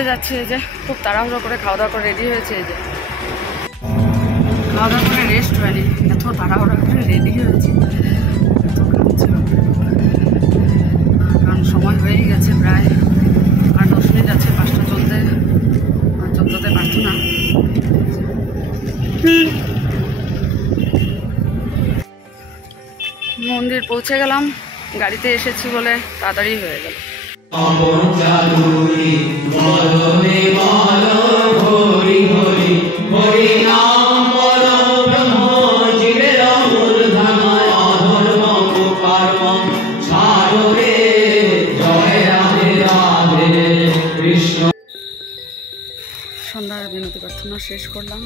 খেতে যাচ্ছি। এই যে খুব তাড়াহুড়ো করে খাওয়া দাওয়া করে রেডি হয়েছে। এই যে খাওয়া দাওয়া করে রেস্ট হয়নি, এত তাড়াহুড়ো করে রেডি হয়েছে, কারণ সময় হয়েই গেছে প্রায় 8-10 মিনিট আছে 5টা চলতে পারতো না। মন্দির পৌঁছে গেলাম, গাড়িতে এসেছি বলে তাড়াতাড়ি হয়ে গেল। সন্ধ্যার বিনতি প্রার্থনা শেষ করলাম,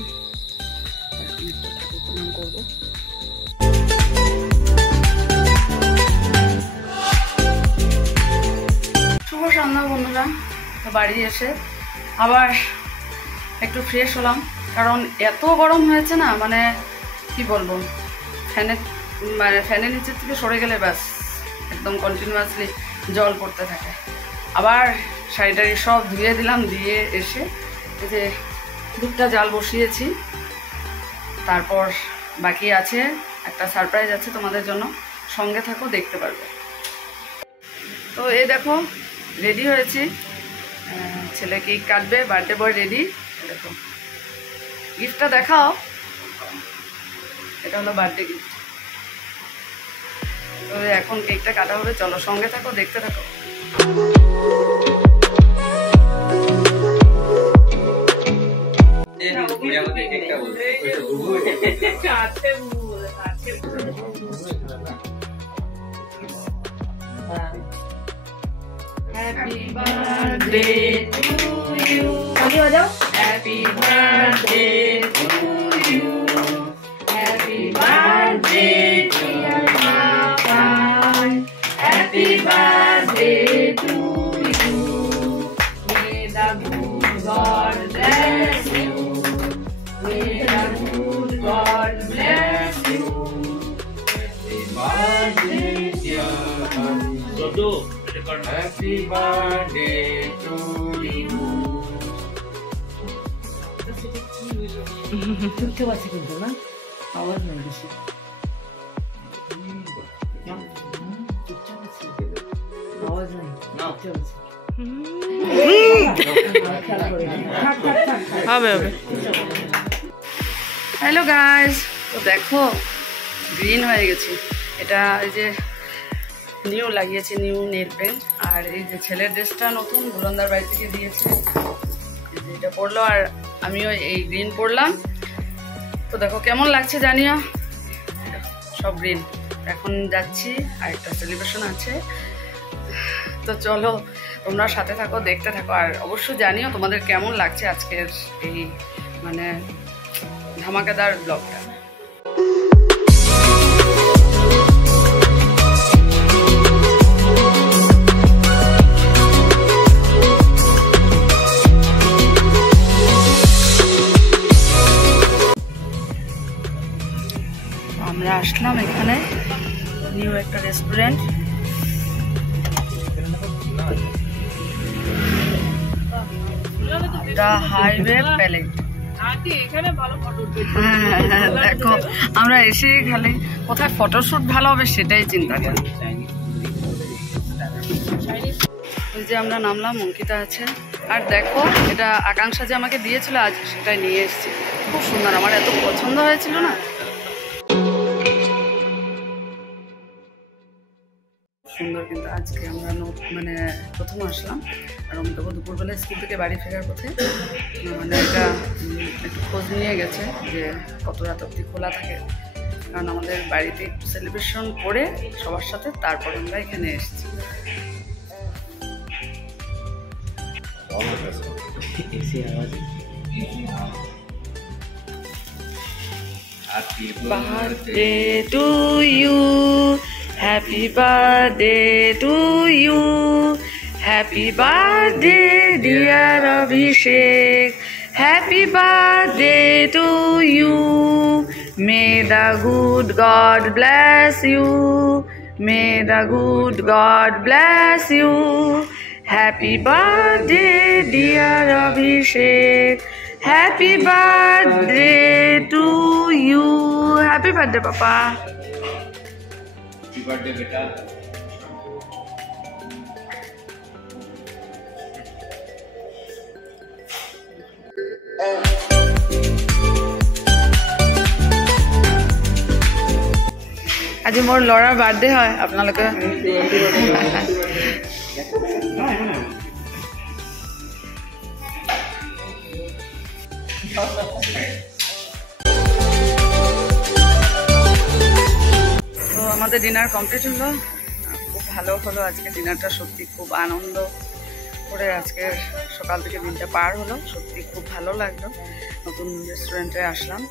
এখন একটু ঠাকুর প্রণাম করবো। শুভ সন্ধ্যা বন্ধুরা। বাড়ি এসে আবার একটু ফ্রেশ হলাম, কারণ এত গরম হয়েছে না, মানে কি বলবো, ফ্যানের নিচের থেকে সরে গেলে ব্যাস একদম কন্টিনিউয়াসলি জল পড়তে থাকে। আবার শাড়ি সব ধুয়ে দিলাম, দিয়ে এসে এই যে দুধটা জাল বসিয়েছি। তারপর বাকি আছে একটা সারপ্রাইজ আছে তোমাদের জন্য, সঙ্গে থাকো, দেখতে পারবে। তো এই দেখো রেডি হয়েছি, ছেলে কেক কাটবে, বার্থডে বয় রেডি। দেখো গিফটটা দেখাও, এটা হলো বার্থডে গিফট। তো এখন কেকটা কাটা হবে, চলো সঙ্গে থাকো, দেখতে থাকো। Happy birthday to you. Happy birthday to you. Happy birthday dear Papa. Happy birthday to you. May the good God bless you. May the good God bless you. Happy birthday dear Papa. Happy birthday to you. চুপচাপ আছে কিন্তু না, আওয়াজ নাই বেশি, চুপচাপ আছে, আওয়াজ নাই, চুপচাপ আছে। হবে হবে। হ্যালো গাইস, তো দেখো গ্রিন হয়ে গেছে। এটা এই যে নিউ লাগিয়েছে, নিউ নেল পেন্ট। আর এই যে ছেলের ড্রেসটা নতুন বুলন্দার বাড়ি থেকে দিয়েছে, এটা পরলো, আর আমিও এই গ্রিন পরলাম। তো দেখো কেমন লাগছে জানিও, সব গ্রিন। এখন যাচ্ছি, আর একটা সেলিব্রেশন আছে, তো চলো তোমরা সাথে থাকো, দেখতে থাকো, আর অবশ্যই জানিও তোমাদের কেমন লাগছে আজকের এই মানে ধামাকাদার ব্লগটা। আমরা আসলাম এখানে নিউ একটা রেস্টুরেন্ট, দ্য হাইওয়ে প্যালেট। দেখো আমরা এসে খালি কোথায় ফটোশুট ভালো হবে সেটাই চিন্তা করি। ওই যে আমরা নামলাম, অঙ্কিতা আছে, আর দেখো এটা আকাঙ্ক্ষা যে আমাকে দিয়েছিল আজ, সেটাই নিয়ে এসেছি। খুব সুন্দর, আমার এত পছন্দ হয়েছিল না। সুন্দর, কিন্তু আজকে আমরা মানে প্রথম আসলাম, আর অমিতাভ দুপুরবেলা স্কুল থেকে বাড়ি ফেরার পথে মানে এটা একটু খোঁজ নিয়ে গেছে যে কত রাত অবধি খোলা থাকে, কারণ আমাদের বাড়িতে একটু সেলিব্রেশন করে সবার সাথে তারপর আমরা এখানে এসেছি। Happy birthday to you. Happy birthday to you. Happy birthday dear Abhishek. Happy birthday to you. May the good God bless you. May the good God bless you. Happy birthday, dear Abhishek. Happy birthday to you. Happy birthday, Papa. Happy birthday, beta. আজি মোৰ ল'ৰাৰ birthday হয় আপোনালোকে তো আমাদের dinner complete হলো খুব ভালো হলো আজকে ডিনারটা সত্যি খুব আনন্দ করে আজকে সকাল থেকে দিনটা পার হলো সত্যি খুব ভালো লাগলো নতুন রেস্টুরেন্টে আসলাম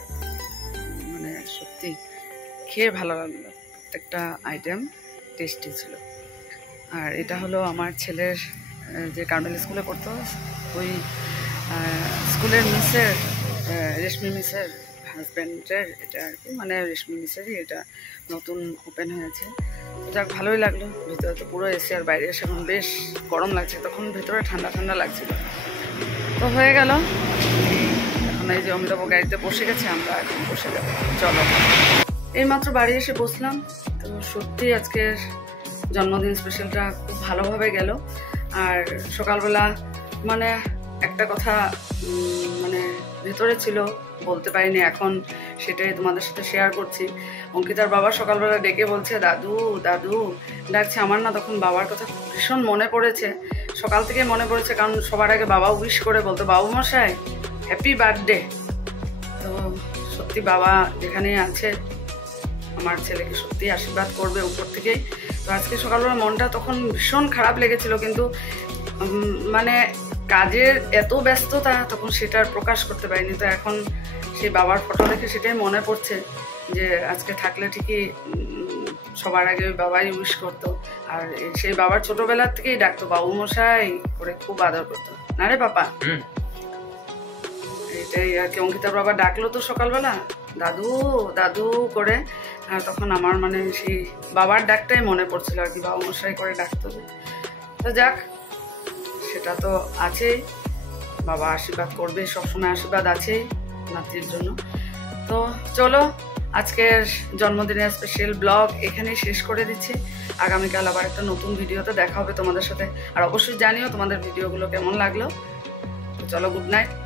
মানে সত্যি খেয়ে ভালো লাগলো প্রত্যেকটা আইটেম টেস্টি ছিল আর এটা হলো আমার ছেলের যে কার্মেল স্কুলে পড়তো ওই স্কুলের মিসের রেশমি মিসের হাজব্যান্ডের এটা আর কি মানে রেশমি মিসেরই এটা নতুন ওপেন হয়েছে যাক ভালোই লাগলো ভিতরে তো পুরো এসে আর বাইরে এসে এখন বেশ গরম লাগছে তখন ভেতরে ঠান্ডা ঠান্ডা লাগছিল তো হয়ে গেল এখন এই যে অমিতাভ গাড়িতে বসে গেছে আমরা এখন বসে যাবো চলো এইমাত্র বাড়ি এসে বসলাম তো সত্যি আজকের জন্মদিন স্পেশালটা খুব ভালোভাবে গেল আর সকালবেলা মানে একটা কথা মানে ভেতরে ছিল বলতে পারিনি এখন সেটাই তোমাদের সাথে শেয়ার করছি অঙ্কিতার বাবা সকালবেলা ডেকে বলছে দাদু দাদু ডাকছে আমার না তখন বাবার কথা ভীষণ মনে পড়েছে সকাল থেকে মনে পড়েছে কারণ সবার আগে বাবা উইশ করে বলতো বাবু মশাই হ্যাপি বার্থডে তো সত্যি বাবা যেখানেই আছে আমার ছেলেকে সত্যি আশীর্বাদ করবে উপর থেকেই তো আজকে সকালবেলা মনটা তখন ভীষণ খারাপ লেগেছিল কিন্তু মানে কাজের এত ব্যস্ততা তখন সেটার প্রকাশ করতে পারিনি তো এখন সেই বাবার ফটো দেখে সেটাই মনে পড়ছে যে আজকে থাকলে ঠিকই সবার আগে ওই বাবাই উইশ করতো আর সেই বাবার ছোটবেলার থেকেই ডাকতো বাবু মশাই করে খুব আদর করতো না রে পাপা এটাই আর কি অঙ্কিতার বাবা ডাকলো তো সকালবেলা দাদু দাদু করে আর তখন আমার মানে সেই বাবার ডাকটাই মনে পড়ছিল আর কি বাবু মশাই করে ডাকতো তো যাক সেটা তো আছেই বাবা আশীর্বাদ করবে সবসময় আশীর্বাদ আছেই নাতির জন্য তো চলো আজকের জন্মদিনের স্পেশাল ব্লগ এখানেই শেষ করে দিচ্ছি আগামীকাল আবার একটা নতুন ভিডিওতে দেখা হবে তোমাদের সাথে আর অবশ্যই জানিও তোমাদের ভিডিওগুলো কেমন লাগলো তো চলো গুড নাইট